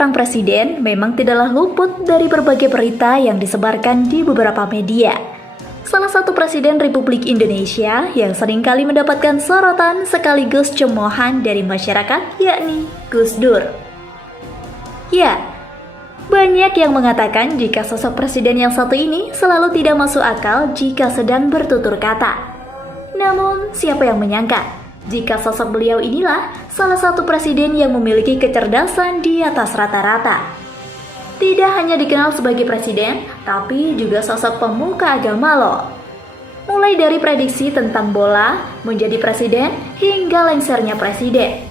seorang presiden memang tidaklah luput dari berbagai berita yang disebarkan di beberapa media. Salah satu presiden Republik Indonesia yang seringkali mendapatkan sorotan sekaligus cemoohan dari masyarakat, yakni Gus Dur. Ya, banyak yang mengatakan jika sosok presiden yang satu ini selalu tidak masuk akal jika sedang bertutur kata. Namun, siapa yang menyangka jika sosok beliau inilah salah satu presiden yang memiliki kecerdasan di atas rata-rata. Tidak hanya dikenal sebagai presiden, tapi juga sosok pemuka agama loh. Mulai dari prediksi tentang bola, menjadi presiden, hingga lengsernya presiden.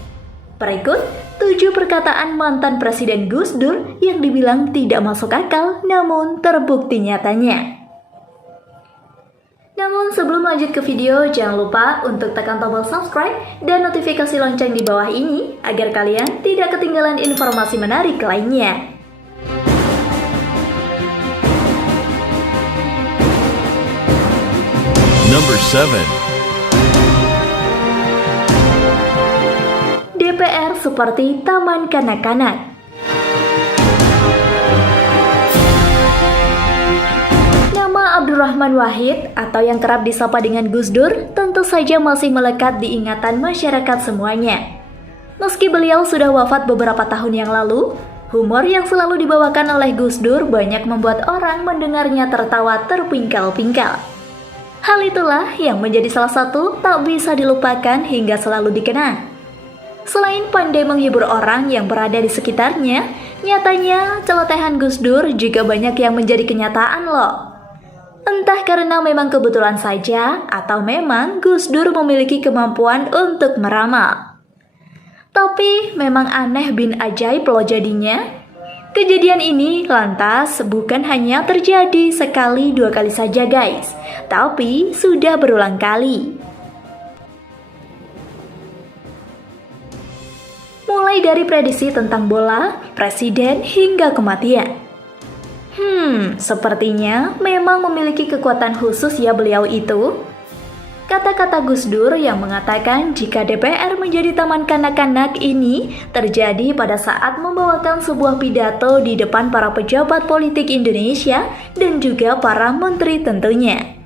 Berikut 7 perkataan mantan Presiden Gus Dur yang dibilang tidak masuk akal namun terbukti nyatanya. Namun sebelum lanjut ke video, jangan lupa untuk tekan tombol subscribe dan notifikasi lonceng di bawah ini agar kalian tidak ketinggalan informasi menarik lainnya. Number 7. DPR seperti taman kanak-kanak. Nama Abdurrahman Wahid atau yang kerap disapa dengan Gus Dur tentu saja masih melekat di ingatan masyarakat semuanya. Meski beliau sudah wafat beberapa tahun yang lalu, humor yang selalu dibawakan oleh Gus Dur banyak membuat orang mendengarnya tertawa terpingkal-pingkal. Hal itulah yang menjadi salah satu tak bisa dilupakan hingga selalu dikenang. Selain pandai menghibur orang yang berada di sekitarnya, nyatanya celotehan Gus Dur juga banyak yang menjadi kenyataan loh. Entah karena memang kebetulan saja atau memang Gus Dur memiliki kemampuan untuk meramal. Tapi memang aneh bin ajaib loh jadinya. Kejadian ini lantas bukan hanya terjadi sekali 2 kali saja guys, tapi sudah berulang kali. Mulai dari prediksi tentang bola, presiden hingga kematian. Sepertinya memang memiliki kekuatan khusus ya beliau itu. Kata-kata Gus Dur yang mengatakan jika DPR menjadi taman kanak-kanak ini terjadi pada saat membawakan sebuah pidato di depan para pejabat politik Indonesia dan juga para menteri tentunya.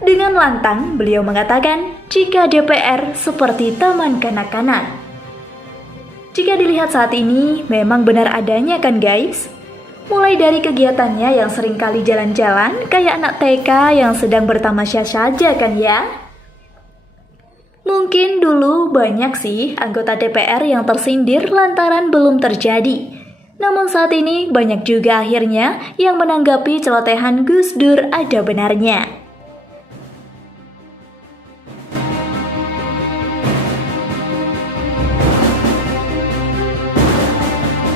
Dengan lantang beliau mengatakan jika DPR seperti taman kanak-kanak. Jika dilihat saat ini memang benar adanya kan guys? Mulai dari kegiatannya yang seringkali jalan-jalan kayak anak TK yang sedang bertamasya saja kan ya. Mungkin dulu banyak sih anggota DPR yang tersindir lantaran belum terjadi. Namun saat ini banyak juga akhirnya yang menanggapi celotehan Gus Dur ada benarnya.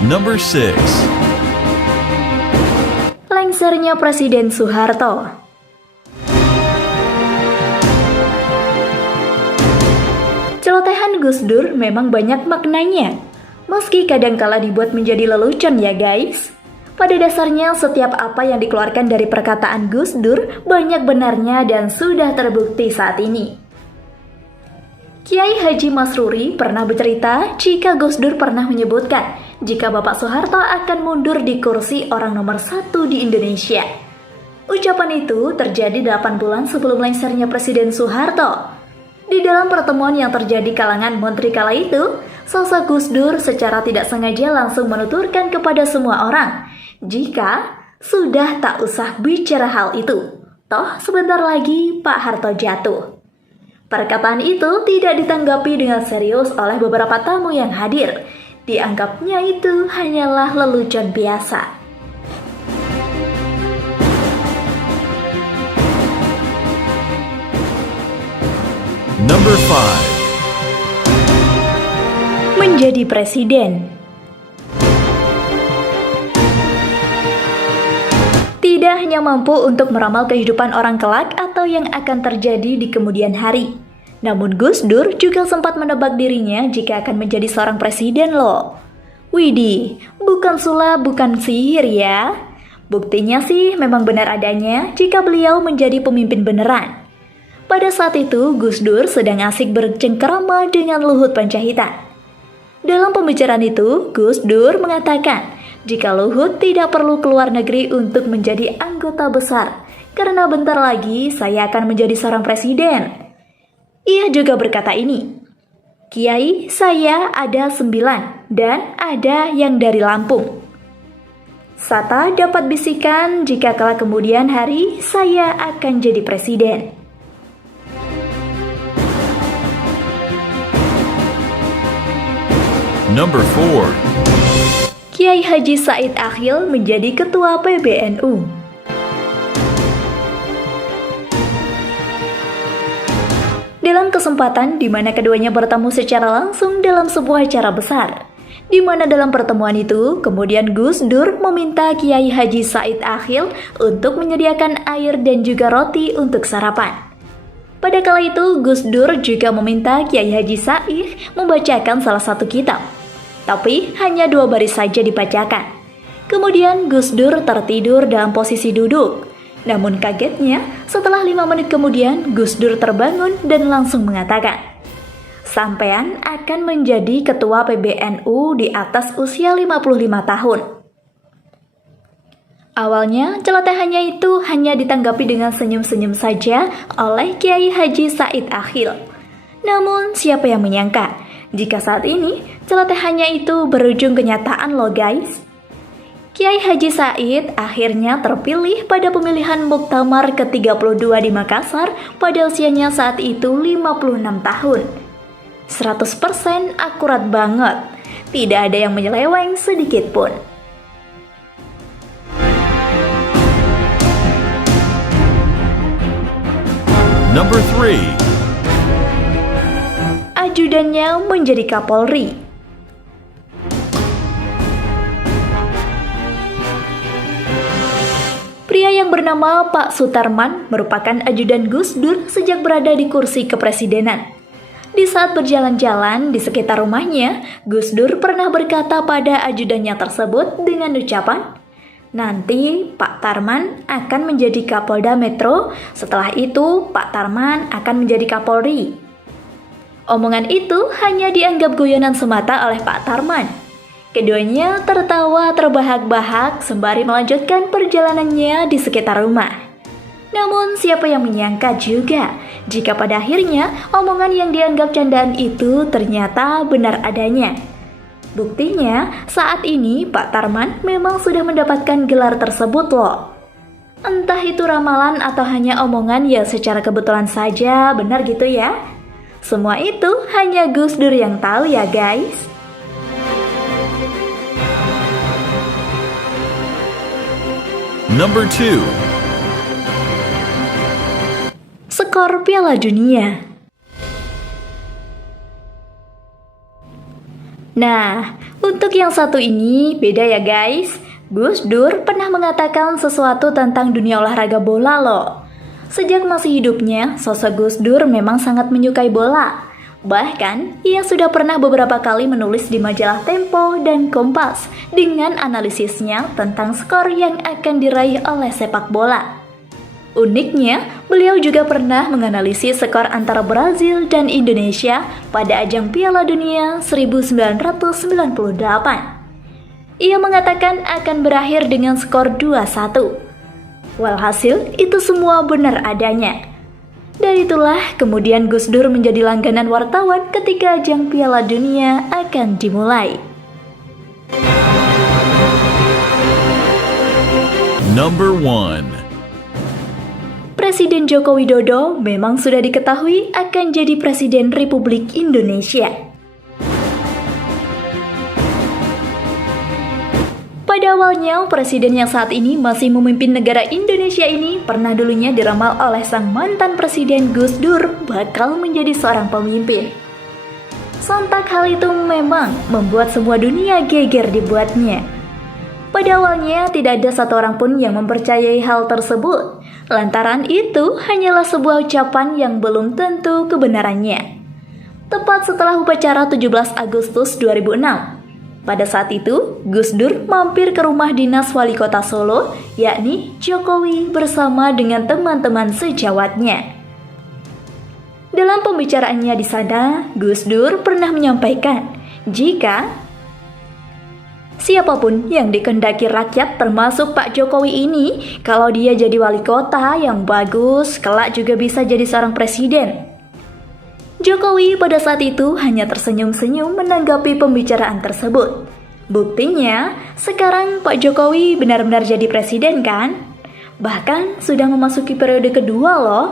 Number 6. Lengsernya Presiden Soeharto. Celotehan Gus Dur memang banyak maknanya, meski kadangkala dibuat menjadi lelucon ya guys. Pada dasarnya setiap apa yang dikeluarkan dari perkataan Gus Dur banyak benarnya dan sudah terbukti saat ini. Kiai Haji Masruri pernah bercerita jika Gus Dur pernah menyebutkan jika Bapak Soeharto akan mundur di kursi orang nomor 1 di Indonesia. Ucapan itu terjadi 8 bulan sebelum lengsernya Presiden Soeharto. Di dalam pertemuan yang terjadi kalangan menteri kala itu, sosok Gus Dur secara tidak sengaja langsung menuturkan kepada semua orang jika sudah tak usah bicara hal itu, toh sebentar lagi Pak Harto jatuh. Perkataan itu tidak ditanggapi dengan serius oleh beberapa tamu yang hadir. Dianggapnya itu hanyalah lelucon biasa. Number 5. Menjadi presiden. Tidak hanya mampu untuk meramal kehidupan orang kelak atau yang akan terjadi di kemudian hari. Namun Gus Dur juga sempat menebak dirinya jika akan menjadi seorang presiden loh. Widih, bukan sulap, bukan sihir ya. Buktinya sih memang benar adanya jika beliau menjadi pemimpin beneran. Pada saat itu Gus Dur sedang asik bercengkerama dengan Luhut Panjaitan. Dalam pembicaraan itu, Gus Dur mengatakan jika Luhut tidak perlu keluar negeri untuk menjadi anggota besar, karena bentar lagi saya akan menjadi seorang presiden. Ia juga berkata ini, Kiai, saya ada 9 dan ada yang dari Lampung. Sata dapat bisikan jika kelak kemudian hari saya akan jadi presiden. Number 4. Kiai Haji Said Akhil menjadi ketua PBNU. Dalam kesempatan di mana keduanya bertemu secara langsung dalam sebuah acara besar, di mana dalam pertemuan itu kemudian Gus Dur meminta Kiai Haji Said Akhil untuk menyediakan air dan juga roti untuk sarapan. Pada kala itu Gus Dur juga meminta Kiai Haji Said membacakan salah satu kitab, tapi hanya 2 baris saja dibacakan. Kemudian Gus Dur tertidur dalam posisi duduk. Namun kagetnya, setelah 5 menit kemudian Gus Dur terbangun dan langsung mengatakan, "Sampean akan menjadi ketua PBNU di atas usia 55 tahun." Awalnya, celotehannya itu hanya ditanggapi dengan senyum-senyum saja oleh Kiai Haji Said Akhil. Namun, siapa yang menyangka jika saat ini celotehannya itu berujung kenyataan loh guys. Kiai Haji Said akhirnya terpilih pada pemilihan Muktamar ke-32 di Makassar pada usianya saat itu 56 tahun. 100% akurat banget, tidak ada yang menyeleweng sedikit pun. Number 3. Ajudannya menjadi Kapolri. Pria yang bernama Pak Sutarman merupakan ajudan Gus Dur sejak berada di kursi kepresidenan. Di saat berjalan-jalan di sekitar rumahnya, Gus Dur pernah berkata pada ajudannya tersebut dengan ucapan, "Nanti Pak Tarman akan menjadi Kapolda Metro, setelah itu Pak Tarman akan menjadi Kapolri." Omongan itu hanya dianggap guyonan semata oleh Pak Tarman. Keduanya tertawa terbahak-bahak sembari melanjutkan perjalanannya di sekitar rumah. Namun siapa yang menyangka juga jika pada akhirnya omongan yang dianggap candaan itu ternyata benar adanya. Buktinya, saat ini Pak Tarman memang sudah mendapatkan gelar tersebut loh. Entah itu ramalan atau hanya omongan yang secara kebetulan saja benar gitu ya. Semua itu hanya Gus Dur yang tahu ya guys. Number 2. Skor Piala Dunia. Nah, untuk yang satu ini beda ya guys. Gus Dur pernah mengatakan sesuatu tentang dunia olahraga bola loh. Sejak masih hidupnya, sosok Gus Dur memang sangat menyukai bola. Bahkan, ia sudah pernah beberapa kali menulis di majalah Tempo dan Kompas dengan analisisnya tentang skor yang akan diraih oleh sepak bola. Uniknya, beliau juga pernah menganalisis skor antara Brazil dan Indonesia pada ajang Piala Dunia 1998. Ia mengatakan akan berakhir dengan skor 2-1. Walhasil, itu semua benar adanya. Dari itulah kemudian Gus Dur menjadi langganan wartawan ketika ajang Piala Dunia akan dimulai. Number 1. Presiden Joko Widodo memang sudah diketahui akan jadi Presiden Republik Indonesia. Pada awalnya, presiden yang saat ini masih memimpin negara Indonesia ini pernah dulunya diramal oleh sang mantan presiden Gus Dur bakal menjadi seorang pemimpin. Sontak hal itu memang membuat semua dunia geger dibuatnya. Pada awalnya tidak ada satu orang pun yang mempercayai hal tersebut, lantaran itu hanyalah sebuah ucapan yang belum tentu kebenarannya. Tepat setelah upacara 17 Agustus 2006, pada saat itu Gus Dur mampir ke rumah dinas wali kota Solo, yakni Jokowi bersama dengan teman-teman sejawatnya. Dalam pembicaraannya di sana, Gus Dur pernah menyampaikan Jika siapapun yang dikehendaki rakyat termasuk Pak Jokowi ini, kalau dia jadi wali kota yang bagus, kelak juga bisa jadi seorang presiden. Jokowi pada saat itu hanya tersenyum-senyum menanggapi pembicaraan tersebut. Buktinya, sekarang Pak Jokowi benar-benar jadi presiden kan? Bahkan sudah memasuki periode kedua loh.